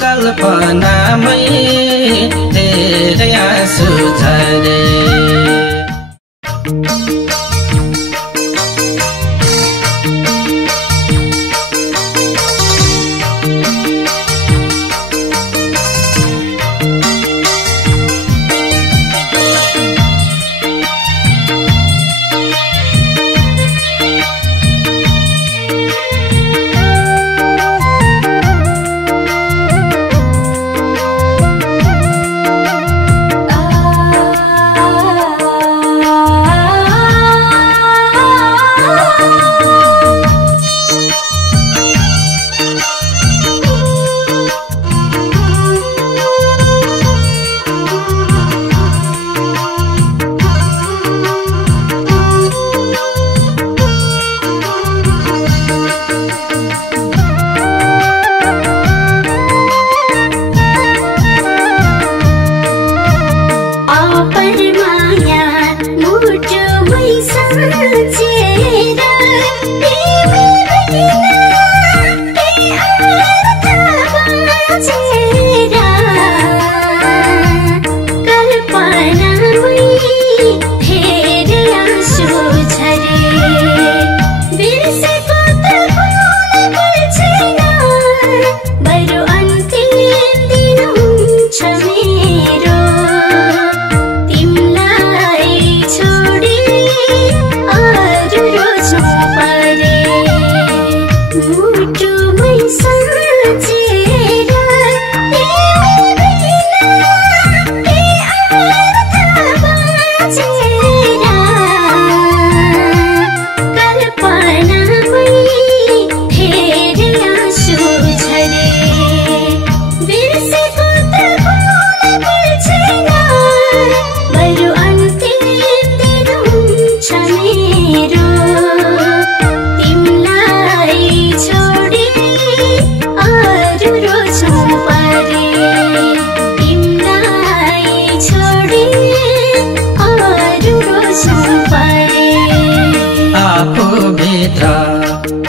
कल्पनामै धेरै आँसु झरे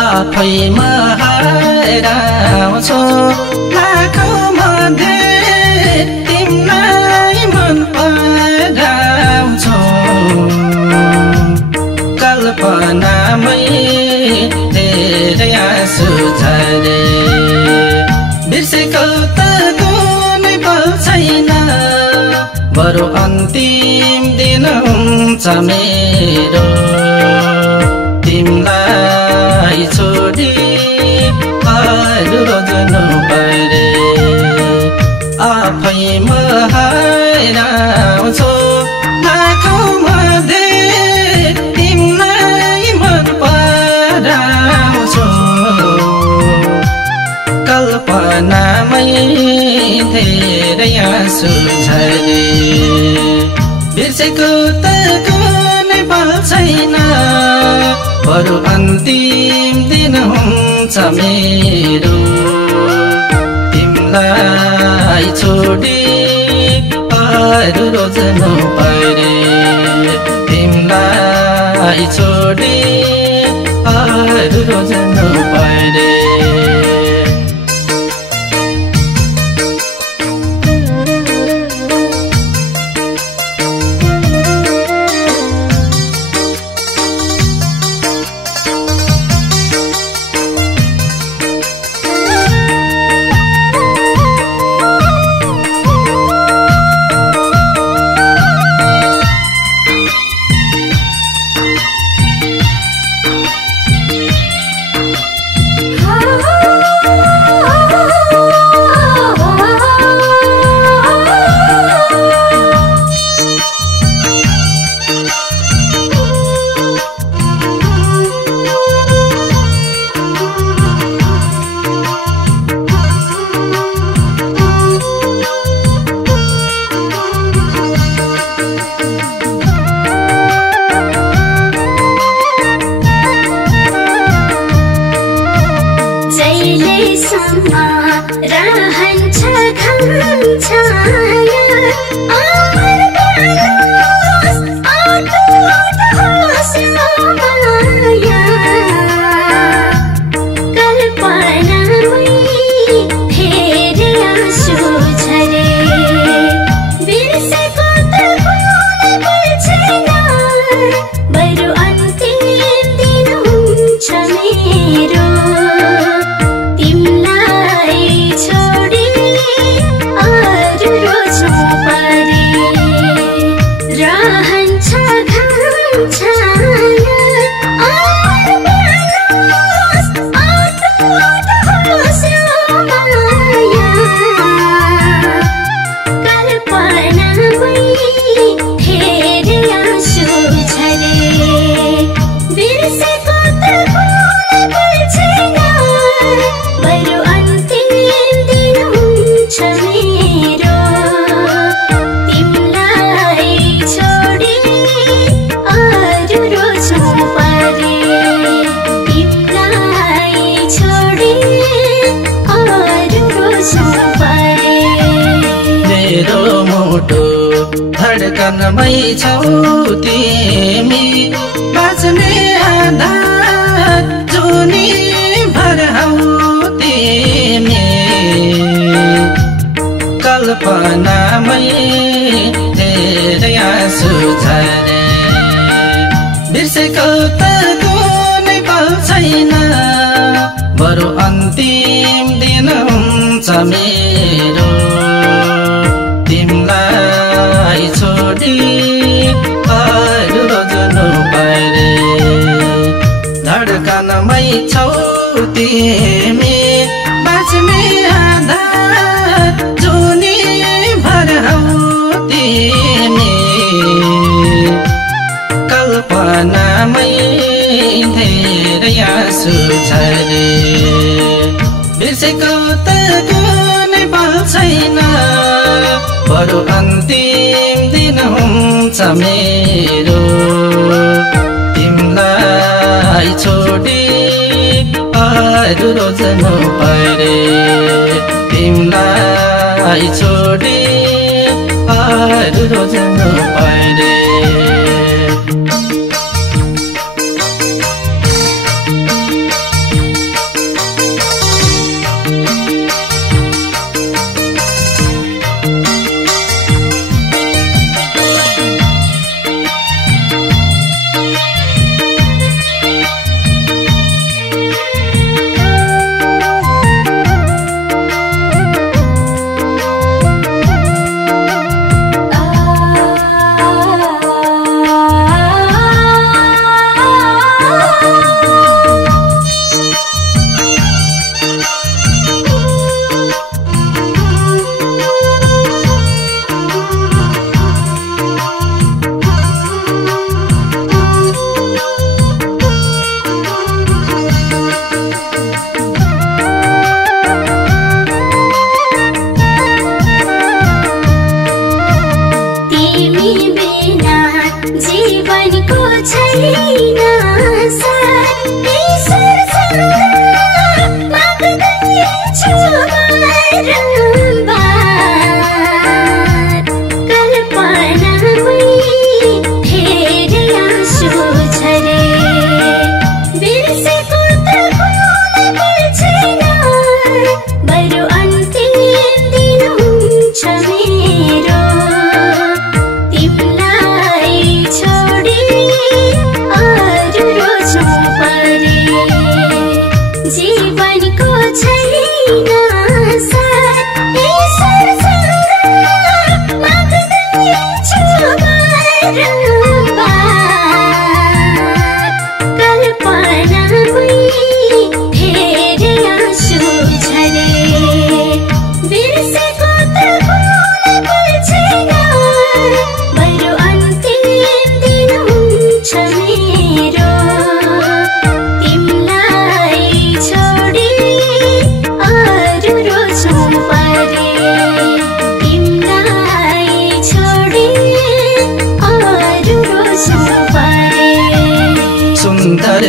आफैमा हराउँछु लाखौँ मध्ये तिमीलाई मन पराउँछु कल्पनामै धेरै आँसु झरे बिर्सेको त कुनै पल छैन बरु अन्तिम दिन हुन्छ मेरो तिमीलाई छोडी अरू रोज्नु परे आफैमा हराउँछु लाखौँ मध्ये तिमीलाई मन पराउँछु कल्पनामै धेरै आँसु झरे बिर्सेको त कुनै पल छैन बरु अन्तिम दिन हुन्छ मेरो तिमीलाई छोडी अरू रोज्नु परे तिमीलाई छोडी अरू रोज्नु परे कल्पना धडकनमै छौ तिमी बाँच्ने आधार जुनी भर हौ तिमी कल्पनामै धेरै आँसु झरे बिर्सेको त कुनै पल छैन बरु अन्तिम दिन हुन्छ मेरो तिमीलाई छोडी अरू रोज्नु परे धडकनमै छौ तिमी बाँच्ने आधार जुनी भर हौ तिमी कल्पनामै धेरै आँसु झरे बिर्सेको त कुनै पल छैन बरु अन्तिम दिन हुन्छ मेरो तिमीलाई छोडी अरू रोज्नु परे तिमीलाई छोडी अरू रोज्नु परे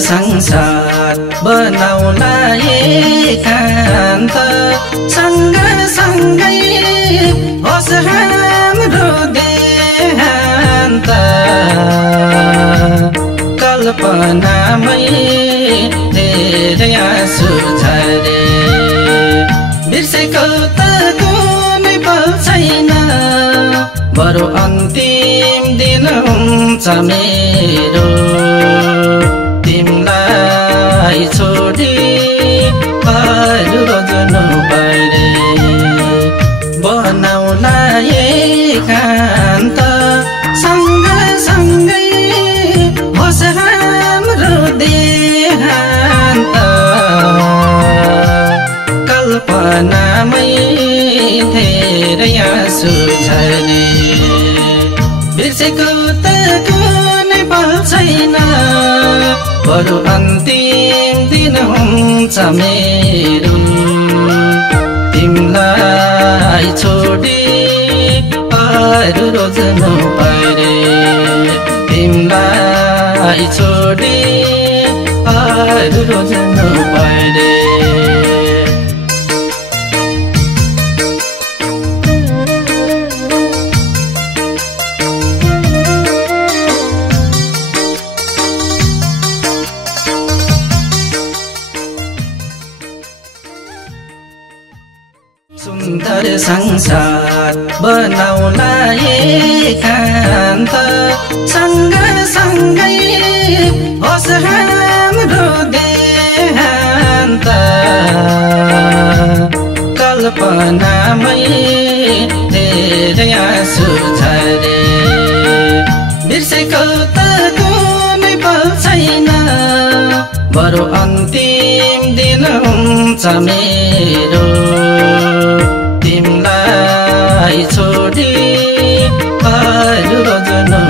संसार बनाउला एकान्त सँगसँगै होस् हाम्रो देहान्त कल्पनामै धेरै आँसु झरे बिर्सेको त कुनै पल छैन बरु अन्तिम दिन हुन्छ मेरो तिमीलाई छोडी अरू रोज्नु परे बनाउला एकान्त सँगसँगै होस् हाम्रो देहान्त कल्पनामै धेरै आँसु झरे बिर्सेको त कुनै पल छैन बरु अन्तिम दिन हुन्छ मेरो तिमीलाई छोडी अरू रोज्नु परे तिमीलाई छोडी अरू रोज्नु परे सुन्दर संसार बनाउला एकान्त सँगसँगै होस् हाम्रो देहान्त कल्पनामै धेरै आँसु झरे बिर्सेको त कुनै पल छैन बरु अन्तिम दिन हुन्छ मेरो तिमीलाई छोडी अरू रोज्नु